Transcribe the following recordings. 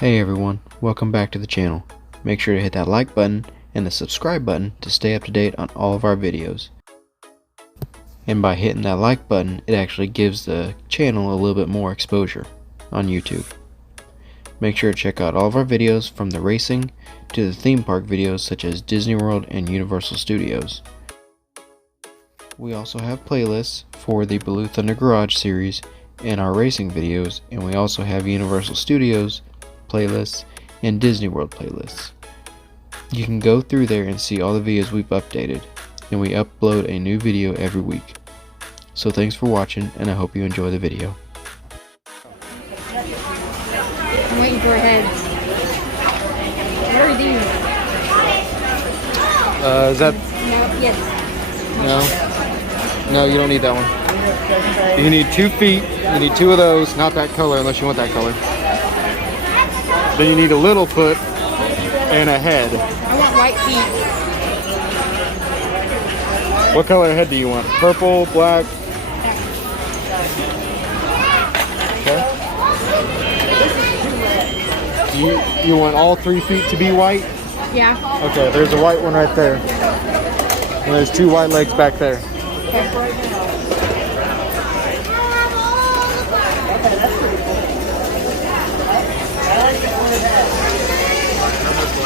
Hey everyone, welcome back to the channel. Make sure to hit that like button and the subscribe button to stay up to date on all of our videos. And by hitting that like button, it actually gives the channel a little bit more exposure on YouTube. Make sure to check out all of our videos from the racing to the theme park videos such as Disney World and Universal Studios. We also have playlists for the Ballew Thunder Garage series and our racing videos, and we also have Universal Studios playlists and Disney World playlists. You can go through there and see all the videos we've updated, and we upload a new video every week. So thanks for watching, and I hope you enjoy the video. I'm waiting for a head. What are these? Is that... No, yes. No, you don't need that one. You need 2 feet, you need 2 of those, not that color unless you want that color. Then you need a little foot and a head. I want white feet. What color head do you want? Purple, black? Okay. You want all 3 feet to be white? Yeah. Okay, there's a white one right there. And there's 2 white legs back there. Okay.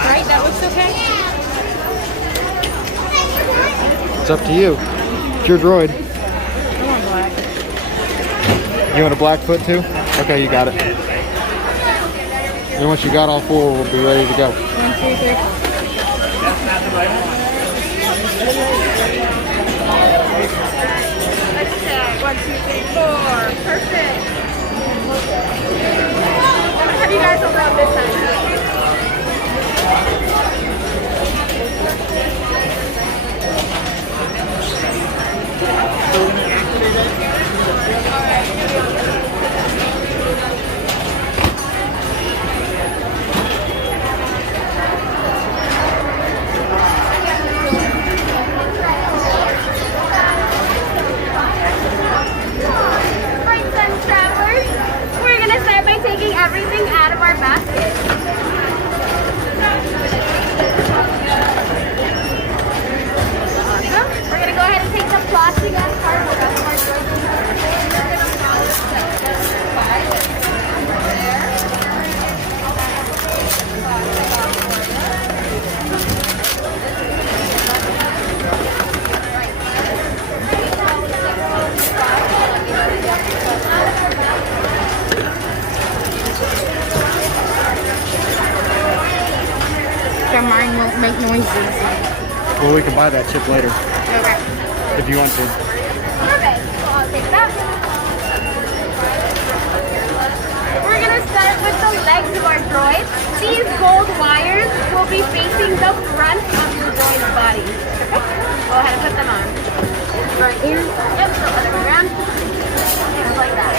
Right, that looks okay? It's up to you. It's your droid. I want black. You want a black foot too? Okay, you got it. And once you got all 4, we'll be ready to go. 1, 2, 3. 1, 2, 3, 4. Perfect. I'm gonna have you guys over on this side. Everything out of our basket. Awesome. We're going to go ahead and take the plastic and cardboard out of our mine won't make noises. Well, we can buy that chip later. Okay. If you want to. Perfect. So I'll take that. We're going to start with the legs of our droid. These gold wires will be facing the front of your droid's body. Okay? Go ahead and put them on. Right here. Yep, so other way around. Just like that.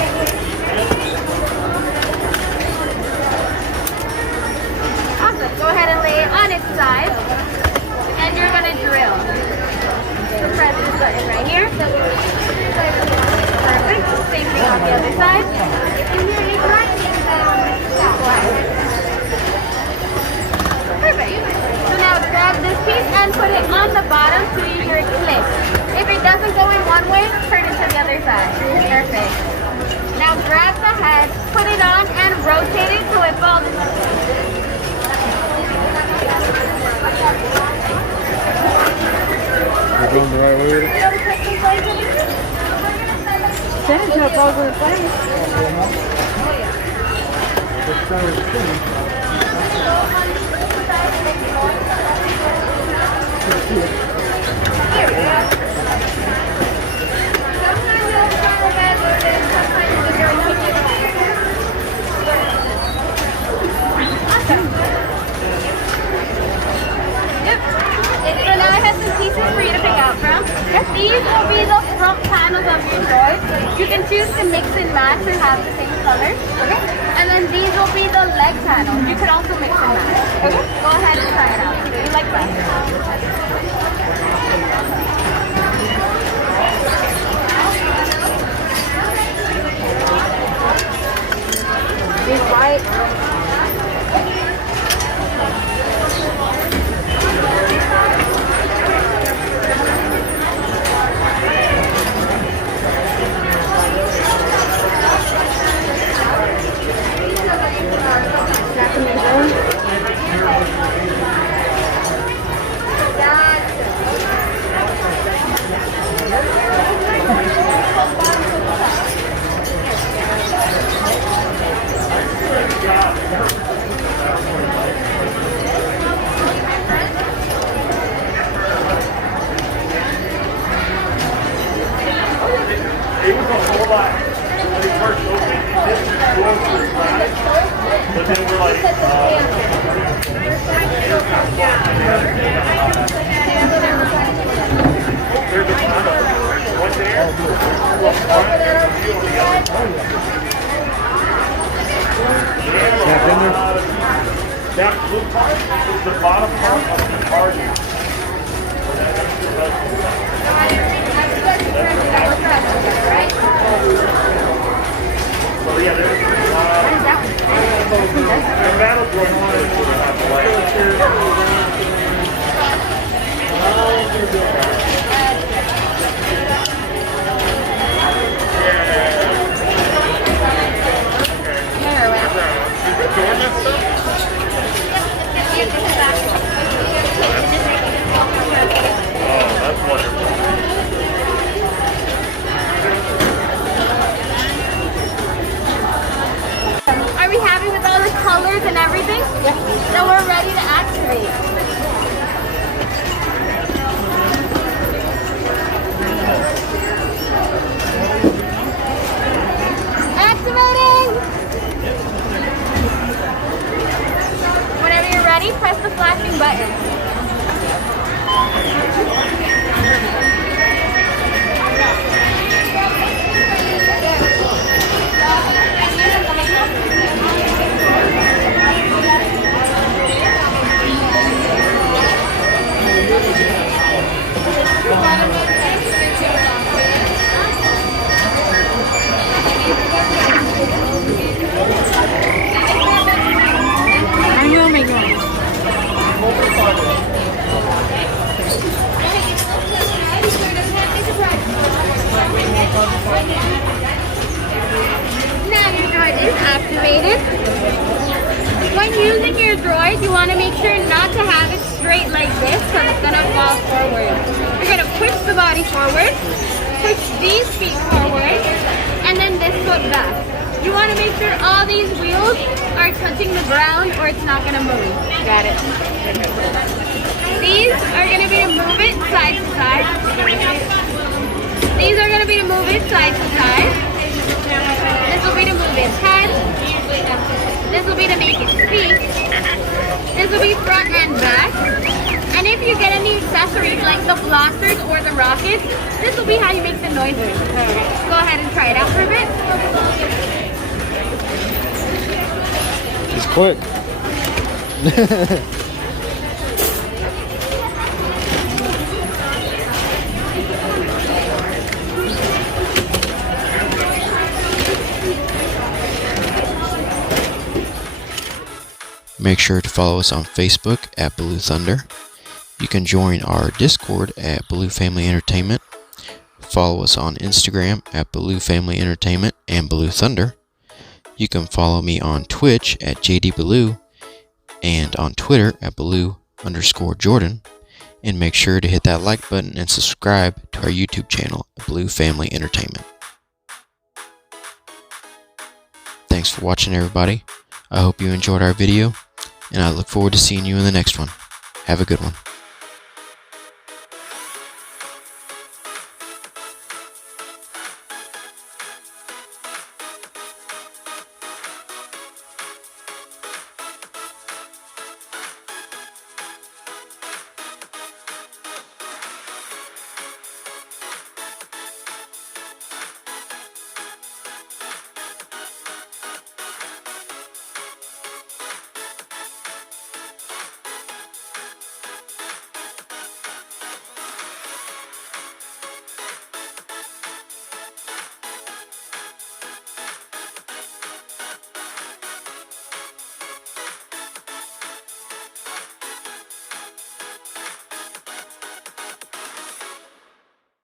Awesome. Go ahead and lay it on its side, and you're going to drill. So press this button right here. Perfect. Same thing on the other side. Perfect. So now grab this piece and put it on the bottom to your clip. If it doesn't go in one way, turn it to the other side. Perfect. Now grab the head, put it on, and rotate it so it falls. You're going the right way. Send it to a ball in place. So now I have some pieces for you to pick out from. These will be the front panels of your droid. You can choose to mix and match and have the same color. Okay? And then these will be the leg panels. You could also mix and match. Okay? Go ahead and try it out. Do you like that? These white. It was a whole lot. When it first opened, it didn't go to the side. But then we're like, there's a ton of one there. That blue part is the bottom part of the target. So yeah, there's battle droid. Oh, that's wonderful. Are we happy with all the colors and everything? Yes. So we're ready to activate. Activating! Whenever you're ready, press the flashing button. I will make one. Now your droid is activated. When using your droid, you want to make sure not to have it straight like this because it's going to fall forward. You're going to push the body forward, push these feet forward, and then this foot back. You want to make sure all these wheels are touching the ground or it's not going to move. Got it. These are going to be to move it side to side. These are going to be to move it side to side. This will be to move its head. This will be to make it speak. This will be front and back. And if you get any accessories like the blasters or the rockets, this will be how you make the noises. Go ahead and try it out for a bit. It's quick. Make sure to follow us on Facebook at Ballew Thunder. You can join our Discord at Ballew Family Entertainment. Follow us on Instagram at Ballew Family Entertainment and Ballew Thunder. You can follow me on Twitch at JD Ballew and on Twitter at Ballew_Jordan. And make sure to hit that like button and subscribe to our YouTube channel at Ballew Family Entertainment. Thanks for watching, everybody. I hope you enjoyed our video, and I look forward to seeing you in the next one. Have a good one.